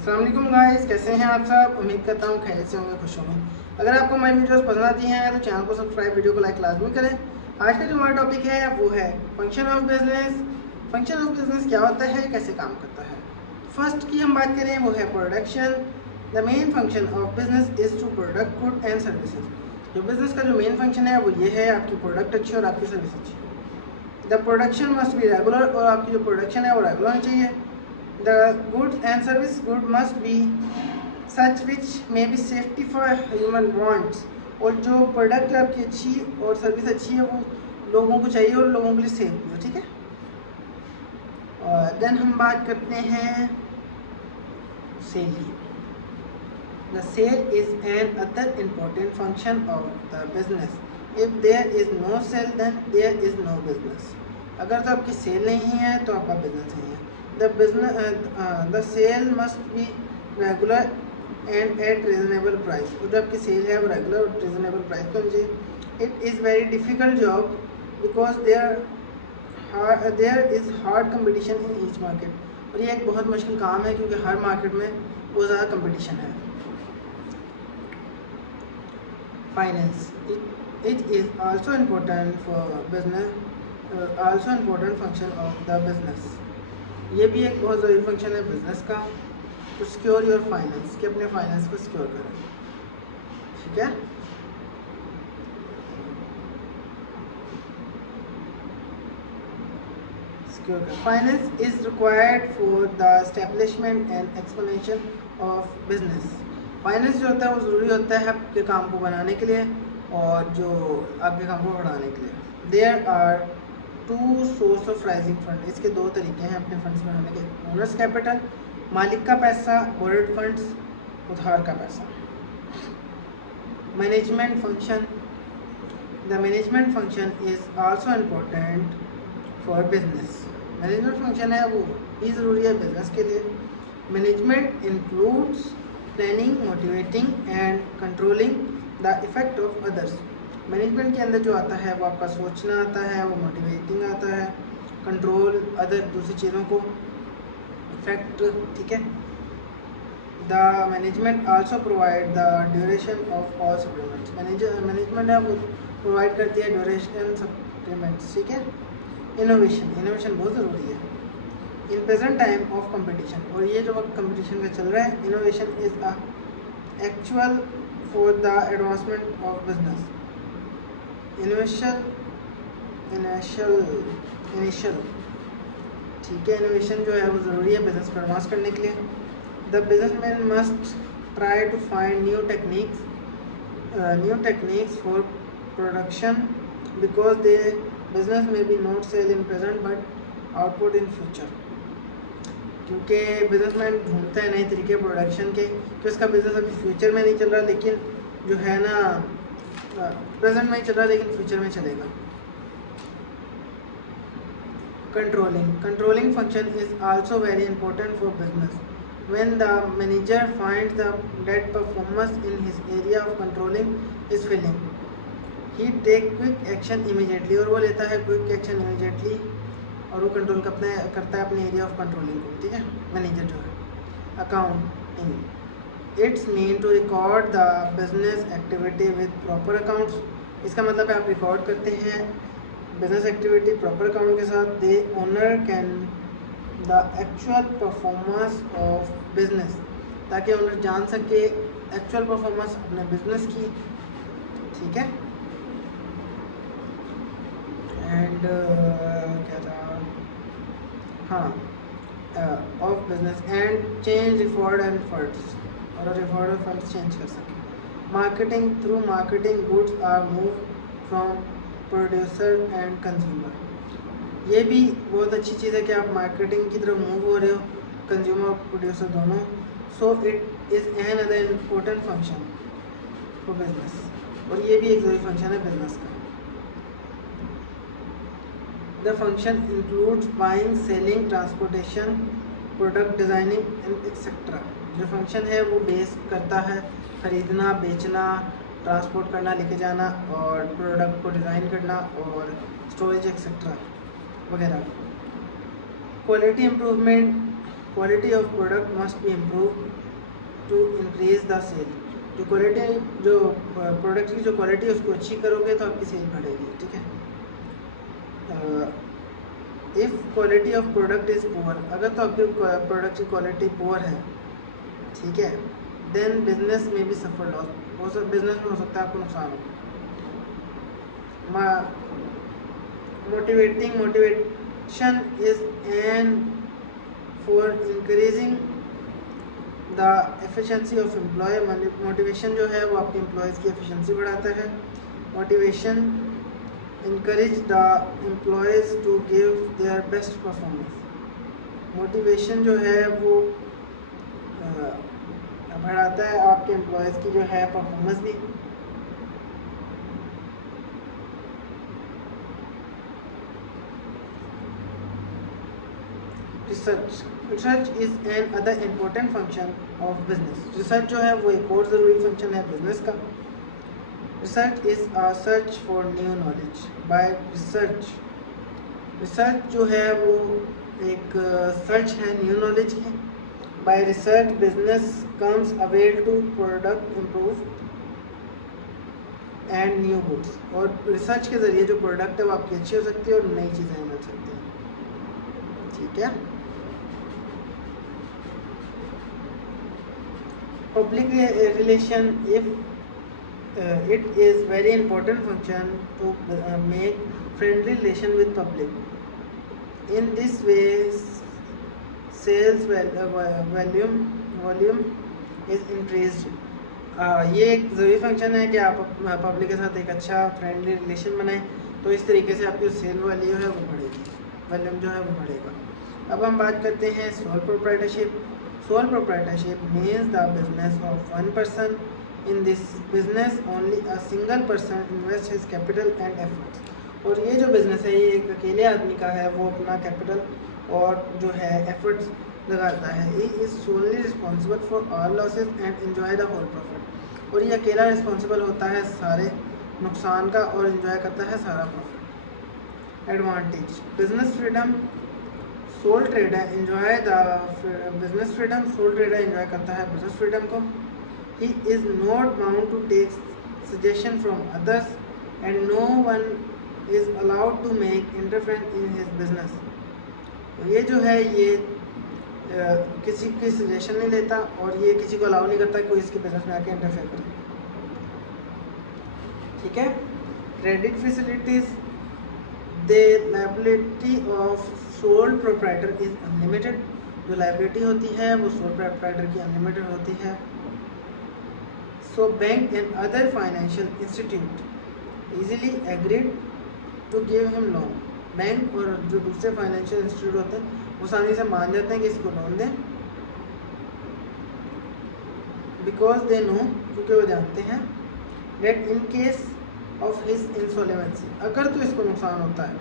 अस्सलाम वालेकुम गाइस, कैसे हैं आप सब। उम्मीद करता हूँ खैरियत से होंगे, खुश होंगे। अगर आपको हमारी वीडियोस पसंद आती हैं तो चैनल को सब्सक्राइब, वीडियो को लाइक लाजमी करें। आज का जो हमारा टॉपिक है वो है function of business. Function of business क्या होता है, कैसे काम करता है। फर्स्ट की हम बात करें वो है production. The main function of business is to product good and services. जो बिज़नेस का जो मेन फंक्शन है वो ये है आपकी प्रोडक्ट अच्छी और आपकी सर्विस अच्छी। The production must be regular, और आपकी जो प्रोडक्शन है वो रेगुलर होनी चाहिए। The goods and service good must be such which may be safety for human wants। और जो प्रोडक्ट आपकी अच्छी और सर्विस अच्छी है वो लोगों को चाहिए और लोगों के लिए सेफ भी हो, ठीक है। और देन हम बात करते हैं सेल की। The sale is an other important function of the business. If there is no sale then there is no business. अगर तो आपकी सेल नहीं है तो आपका बिजनेस नहीं है। The sale must be regular and at reasonable price। और जो आपकी सेल है वो रेगुलर और रिजनेबल प्राइस पे होनी चाहिए। It is very difficult job because there is hard competition in each market. और ये एक बहुत मुश्किल काम है क्योंकि हर मार्केट में बहुत ज़्यादा कंपटीशन है। Finance it is also important for business, also important function of the business. ये भी एक बहुत ज़रूरी फंक्शन है बिजनेस का, टू सिक्योर योर फाइनेंस, कि अपने फाइनेंस को सिक्योर करें, ठीक है। सिक्योर करें। Finance is required for the establishment and expansion of business. Finance जो होता है वो ज़रूरी होता है आपके काम को बनाने के लिए और जो आपके काम को बढ़ाने के लिए। There are two source of rising fund. इसके दो तरीके हैं अपने फंड्स बनाने के। ओनर्स कैपिटल, मालिक का पैसा, बोर्ड फंड्स, उधार का पैसा। Management function, the management function is also important for business. Management function है वो भी ज़रूरी है बिजनेस के लिए। Management includes planning, motivating and controlling the effect of others. Management के अंदर जो आता है वो आपका सोचना आता है, वो मोटिवेटिंग आता है, कंट्रोल अदर दूसरी चीज़ों को, इफेक्ट, ठीक है। The management also provide the duration of all supplements. Management है वो प्रोवाइड करती है ड्यूरेशन सप्लीमेंट्स, ठीक है। इनोवेशन, इनोवेशन बहुत ज़रूरी है in present time of competition. और ये जो वक्त कंपटीशन का चल रहा है, innovation is a actual for the advancement of business. Initial, ठीक है। इनोवेशन जो है वो ज़रूरी है बिजनेस को एडवांस करने के लिए। The businessman must try to find new techniques for production because they business may be not sell in present but output in future. क्योंकि बिजनेसमैन ढूंढता है नए तरीके प्रोडक्शन के कि उसका बिजनेस अभी फ्यूचर में नहीं चल रहा, लेकिन जो है ना प्रेजेंट में ही चल रहा है लेकिन फ्यूचर में चलेगा। Controlling function is also very important for business. When the manager finds the date performance in his area of controlling is failing, he take quick action immediately. और वो लेता है क्विक एक्शन इमीडिएटली और वो control करता है अपने area of controlling को, ठीक है। मैनेजर जो है। Accounting, it's mean to record the business activity with proper accounts. इसका मतलब है आप रिकॉर्ड करते हैं बिजनेस एक्टिविटी प्रॉपर अकाउंट के साथ। They owner can the actual performance of business, ताकि ओनर जान सके एक्चुअल परफॉर्मेंस अपने बिजनेस की, ठीक है। एंड क्या था, हाँ, ऑफ बिजनेस एंड चेंज रिफॉर्ड एंड फंड्स, और रिफॉर्ड और फंड्स चेंज कर सकें। Marketing, through marketing goods are move from producer and consumer. ये भी बहुत अच्छी चीज़ है कि आप मार्केटिंग की तरफ मूव हो रहे हो, कंज्यूमर और प्रोड्यूसर दोनों। सो it is an other important function for business, और ये भी एक ज़रूरी फंक्शन है बिजनेस का। The function includes buying, selling, transportation, product designing and etcetera. जो फंक्शन है वो बेस करता है ख़रीदना, बेचना, ट्रांसपोर्ट करना, लेके जाना, और प्रोडक्ट को डिज़ाइन करना और स्टोरेज एक्सेट्रा वगैरह। Quality improvement, quality of product must be improve to increase the sale. जो क्वालिटी, जो प्रोडक्ट की जो क्वालिटी है उसको अच्छी करोगे तो आपकी सेल बढ़ेगी, ठीक है। If quality of product is poor, अगर तो आपके प्रोडक्ट की क्वालिटी पुअर है, ठीक है, देन बिजनेस में भी सफर लॉस हो, बिजनेस में हो सकता है आपको नुकसान हो। Motivation is an for increasing the efficiency of employ. Motivation जो है वो आपके एम्प्लॉयज़ की एफिशिएंसी बढ़ाता है। Motivation encourage the employees to give their best performance। Motivation जो है वो बढ़ाता है आपके एम्प्लॉयज़ की जो है परफॉर्मेंस भी। Research is an other important function of business. Research जो है वो एक और ज़रूरी फंक्शन है बिजनेस का। Research is a search for new knowledge. By research जो है वो एक सर्च है न्यू नॉलेज की। By research business comes able to product improve and new goods. और रिसर्च के ज़रिए जो प्रोडक्ट है वो आपकी अच्छी हो सकती है और नई चीज़ें मिल सकती हैं, ठीक है। Public relation, if it is very important function to make friendly relation with public. In this way sales volume is increased। ये एक ज़रूरी फंक्शन है कि आप पब्लिक के साथ एक अच्छा फ्रेंडली रिलेशन बनाएं, तो इस तरीके से आपकी सेल वैल्यू है वो बढ़ेगी, वॉल्यूम जो है वो बढ़ेगा। अब हम बात करते हैं sole proprietorship. Sole proprietorship means the business of one person. In this business only a single person invests his capital and efforts। और ये जो बिज़नेस है ये एक अकेले आदमी का है, वो अपना कैपिटल और जो है एफर्ट्स लगाता है। He is solely responsible for all losses and enjoy the whole profit। और ये अकेला रिस्पॉन्सिबल होता है सारे नुकसान का और इन्जॉय करता है सारा profit. Advantage, business freedom. Soul trader enjoy the business freedom. Soul trader enjoy करता है बिजनेस फ्रीडम को। He is not bound to take suggestion from others and no one is allowed to make interference in his business। ये जो है ये किसी की suggestion नहीं लेता और ये किसी को अलाउ नहीं करता कि कोई इसके बिजनेस में आके इंटरफेयर करे, ठीक है। Credit facilities, the liability of sole proprietor is unlimited. जो लायबिलिटी होती है वो सोल प्रोप्राइटर की अनलिमिटेड होती है। So bank and other financial institute easily agreed to give him loan। Bank और जो दूसरे फाइनेंशियल इंस्टीट्यूट होते हैं वो आसानी से मान जाते हैं कि इसको लोन दें, बिकॉज दे नो, क्योंकि वो जानते हैं, that in case of his insolvency, अगर तो इसको नुकसान होता है,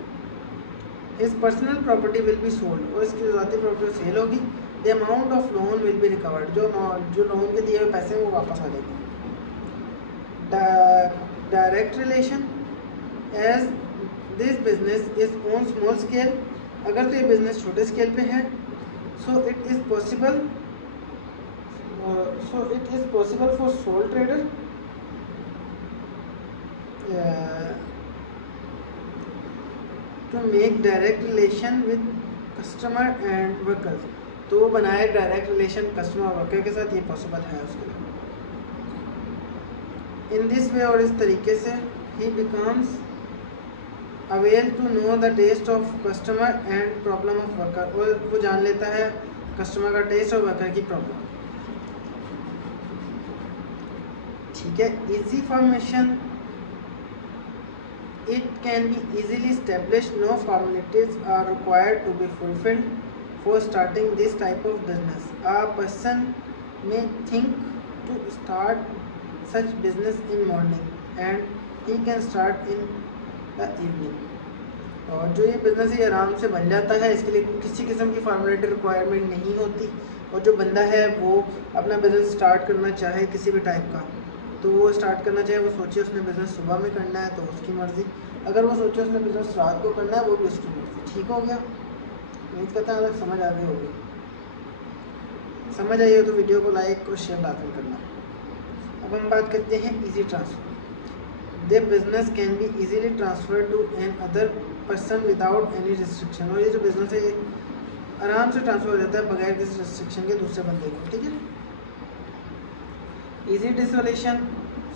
his personal property will be sold, और इसकी ज़ाती प्रॉपर्टी सेल होगी। the amount of loan will be recovered, जो लोन के दिए हुए पैसे वो वापस आ जाएंगे। Direct relation, as this business is on small scale. अगर तो ये बिजनेस छोटे स्केल पे है, so it is possible for sole trader to make direct relation with customer and workers. तो वो बनाए डायरेक्ट रिलेशन कस्टमर और वर्कर के साथ, ये पॉसिबल है उसके लिए। इन दिस वे, और इस तरीके से, he becomes able to know the taste of customer and problem of worker. और वो जान लेता है कस्टमर का टेस्ट और वर्कर की प्रॉब्लम, ठीक है। Easy formation, it can be easily establish, no formalities are required to be fulfilled for starting this type of business. A person may think to start such business in morning and he can start in the evening। और जो ये business है आराम से बन जाता है, इसके लिए किसी किस्म की फॉर्मेलिटी रिक्वायरमेंट नहीं होती। और जो बंदा है वो अपना बिज़नेस स्टार्ट करना चाहे किसी भी टाइप का, तो वो स्टार्ट करना चाहे, वो सोचे उसने बिज़नेस सुबह में करना है तो उसकी मर्ज़ी, अगर वो सोचे उसने बिज़नेस रात को करना है वो भी उसकी मर्ज़ी। ठीक हो गया, उम्मीद करता है समझ आ गई होगी। समझ आई हो तो वीडियो को लाइक और शेयर लाजमी करना। अब हम बात करते हैं easy transfer. The business can be easily transfer to an other person without any restriction. और ये जो बिजनेस है आराम से ट्रांसफ़र हो जाता है बगैर किसी रिस्ट्रिक्शन के दूसरे बंदे को, ठीक है। Easy dissolution,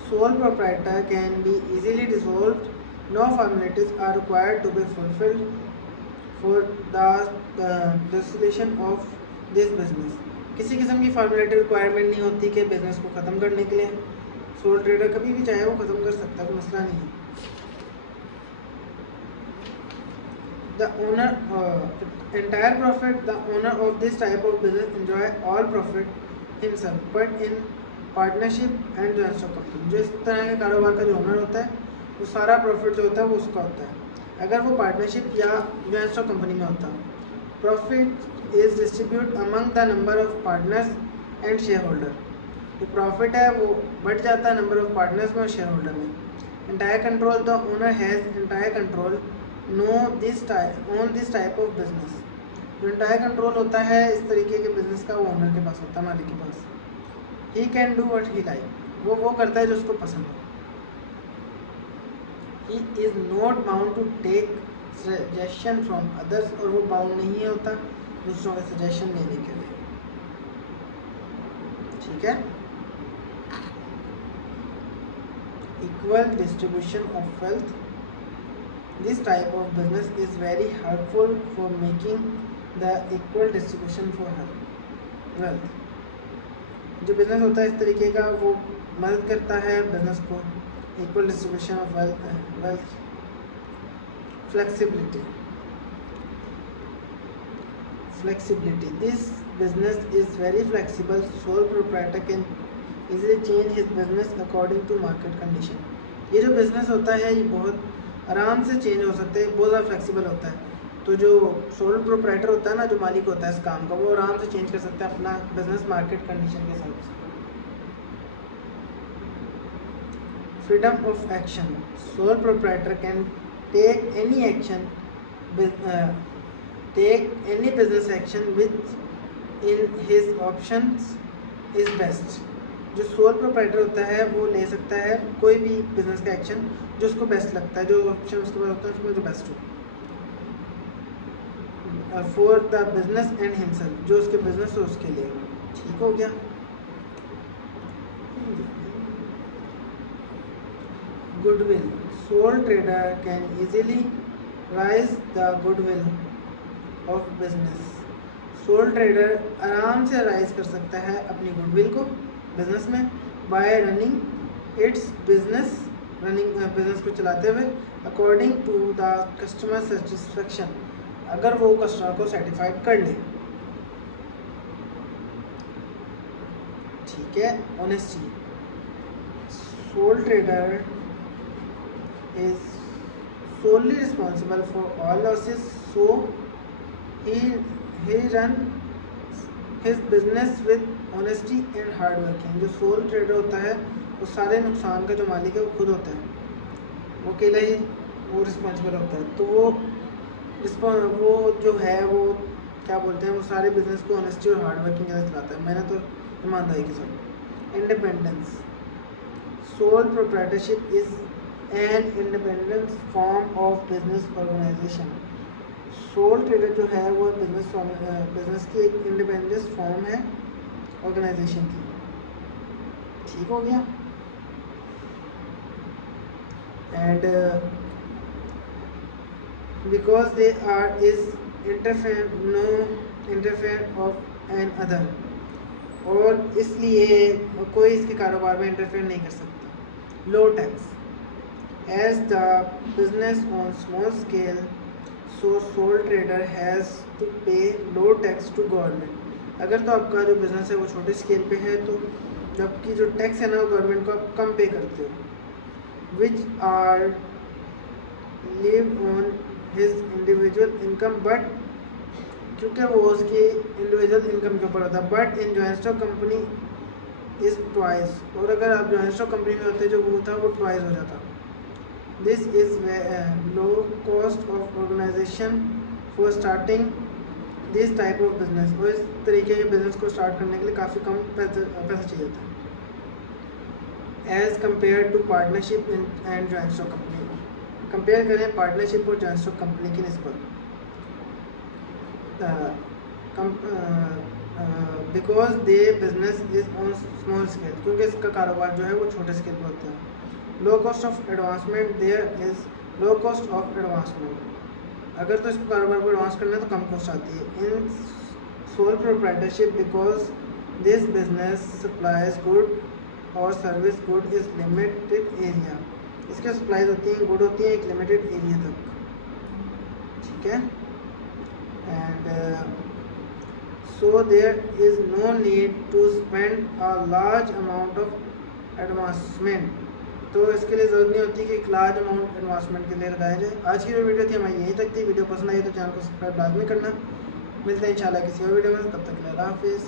sole proprietor can be easily dissolved. No formalities are required to be fulfilled for the dissolution of this business. किसी किस्म की फॉर्मेलिटी रिक्वायरमेंट नहीं होती कि बिजनेस को ख़त्म करने के लिए। सोल ट्रेडर कभी भी चाहे वो ख़त्म कर सकता है, कोई मसला नहीं है। The owner entire profit, the owner of this type of business enjoy all profit himself, but in partnership and joint stock company. जो इस तरह के कारोबार का जो ओनर होता है वो सारा प्रॉफिट जो होता है वो उसका होता है। अगर वो पार्टनरशिप या जॉइंट स्टॉक कंपनी में होता है, profit is distribute among the number of partners and share holder. जो प्रॉफिट है वो बढ़ जाता है नंबर ऑफ पार्टनर्स में और शेयर होल्डर में। Entire control, the owner has entire control on this type of business. जो एंटायर कंट्रोल होता है इस तरीके के बिजनेस का वो ओनर के पास होता है, मालिक के पास। He can do what he like, वो करता है जो उसको पसंद हो। He is not bound to take suggestion from others, और वो बाउंड नहीं होता दूसरों का सजेशन लेने के लिए, ठीक है। Equal distribution of wealth, this type of business is very helpful for making the equal distribution for wealth। जो बिज़नेस होता है इस तरीके का वो मदद करता है बिज़नेस को equal distribution of wealth. Flexibility, this business is very flexible. Sole proprietor can easily change his business according to market condition. ये जो बिज़नेस होता है ये बहुत आराम से चेंज हो सकता है, बहुत ज़्यादा फ्लेक्सिबल होता है। तो जो सोल प्रोप्राइटर होता है ना, जो मालिक होता है इस काम का, वो आराम से चेंज कर सकता है अपना बिजनेस मार्केट कंडीशन के हिसाब से। Freedom of action, sole proprietor can take any action, take any business action which in his options is best. जो सोल प्रोप्राइटर होता है वो ले सकता है कोई भी बिजनेस का एक्शन जो उसको बेस्ट लगता है, जो ऑप्शन उसके पास होता है उसमें जो बेस्ट हो for the business and himself, जो उसके बिजनेस हो उसके लिए। ठीक हो गया। Goodwill, soul trader can easily rise the goodwill of business. Soul trader आराम से राइज कर सकता है अपनी गुडविल को बिजनेस में by running its business, business को चलाते हुए according to the customer satisfaction, अगर वो कस्टमर को सेटिस्फाइड कर ले, ठीक है। Honesty, sole trader is solely responsible for all losses, so he run his business with honesty and hard working। जो सोल ट्रेडर होता है वो सारे नुकसान का जो मालिक है वो खुद होता है, वो अकेला ही वो रिस्पॉन्सिबल होता है। तो वो जो है वो क्या बोलते हैं, वो सारे बिजनेस को ऑनेस्टी और हार्ड वर्किंग के साथ चलाता है, मेहनत और ईमानदारी के साथ। Independence, sole proprietorship is an independent form of business organization. Sole trader जो है वो बिजनेस की एक इंडिपेंडेंस फॉर्म है ऑर्गेनाइजेशन की। ठीक हो गया। And because they are is no interfere of an other, और इसलिए कोई इसके कारोबार में इंटरफेयर नहीं कर सकता। लो tax, as the business on small scale, so sole trader has to pay low tax to government। अगर तो आपका जो बिज़नेस है वो छोटे स्केल पे है तो जबकि जो टैक्स है ना वो गवर्नमेंट को आप कम पे करते हो। Which are live on his individual income, but क्योंकि वो उसकी इंडिविजुअल इनकम के ऊपर होता है। But in joint stock company is twice, और अगर आप जॉइंट स्टॉक कंपनी में होते जो वो था वो ट्वाइस हो जाता। This is low cost of organization for starting this type of business, और इस तरीके के बिजनेस को स्टार्ट करने के लिए काफ़ी कम पैसा चाहिए होता है as compare to partnership and joint stock company. Compare करें पार्टनरशिप और जॉइंट स्टॉक कंपनी की निस्बत, because they business is on small scale, क्योंकि इसका कारोबार जो है वो छोटे स्केल पर होता है। Low cost of advancement, there is low cost of advancement, अगर तो इसको कारोबार को एडवांस करना है तो कम कॉस्ट आती है। In sole proprietorship, because this business supplies good और service good is limited area, इसके सप्लाईज होती हैं, गुड होती हैं एक लिमिटेड एरिया तक, ठीक है। And so there is no need to spend a large amount of advancement, तो इसके लिए ज़रूरत नहीं होती कि एक लार्ज अमाउंट एडवांसमेंट के लिए लगाया जाए। आज की जो वीडियो थी हमारी यहीं तक थी। वीडियो पसंद आई तो चैनल को सब्सक्राइब लाजमी करना। मिलते हैं इंशाल्लाह किसी और वीडियो में, तब तक के लिए अल्लाह हाफिज़।